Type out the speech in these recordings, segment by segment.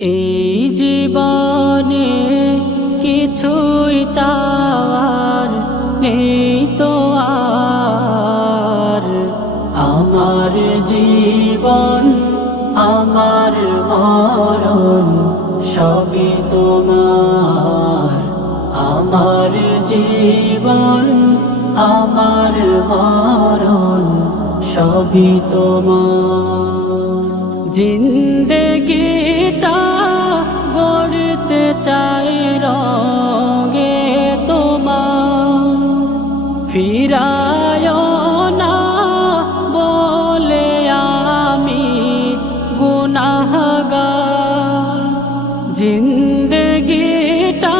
এই জীবনে কিছুই চাওয়ার নেই তো আর। আমার জীবন আমার মরণ সবই তোমার। আমার জীবন আমার মরণ সবই তোমার। জিন্দেগিটা গড়তে চাই রঙে তোমার। ফিরায় না বলে আমি গুনাহগার। জিন্দেগিটা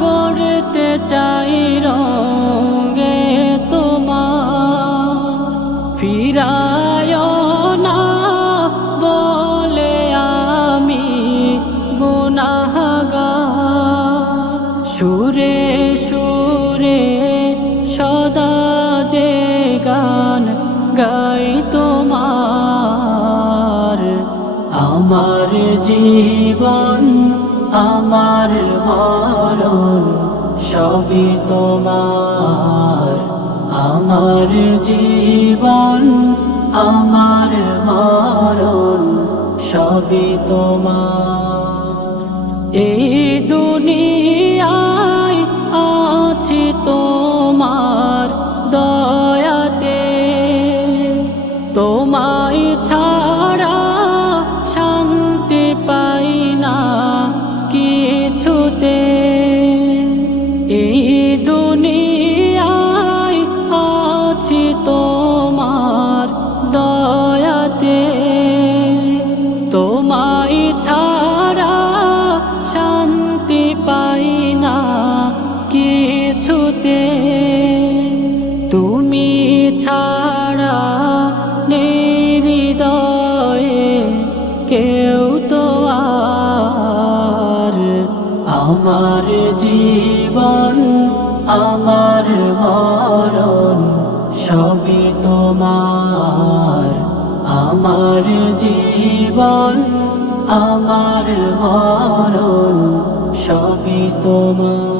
গড়তে চাই রঙে তোমার। ফিরায় না বলে আমি গুনাহগার। সুরে সুরে সদা যে গান গাই তোমার। আমার জীবন আমার মরণ সবই তোমার। আমার জীবন আমার মরণ সবই তোমার। এই দুনিয়ায় আছি তোমার দয়াতে। তোমায় ছাড়া শান্তি পাই না কিছুতে। এই দুনিয়ায় আছি তোমার দয়াতে। তোমায় ছাড়া শান্তি পাই না কিছুতে। তুমি ছাড়া নেই হৃদয়ে কেউ তো আর। আমার জীবন আমার মরণ সবই তোমার। আমার জীবন আমার মরণ সবই তোমার।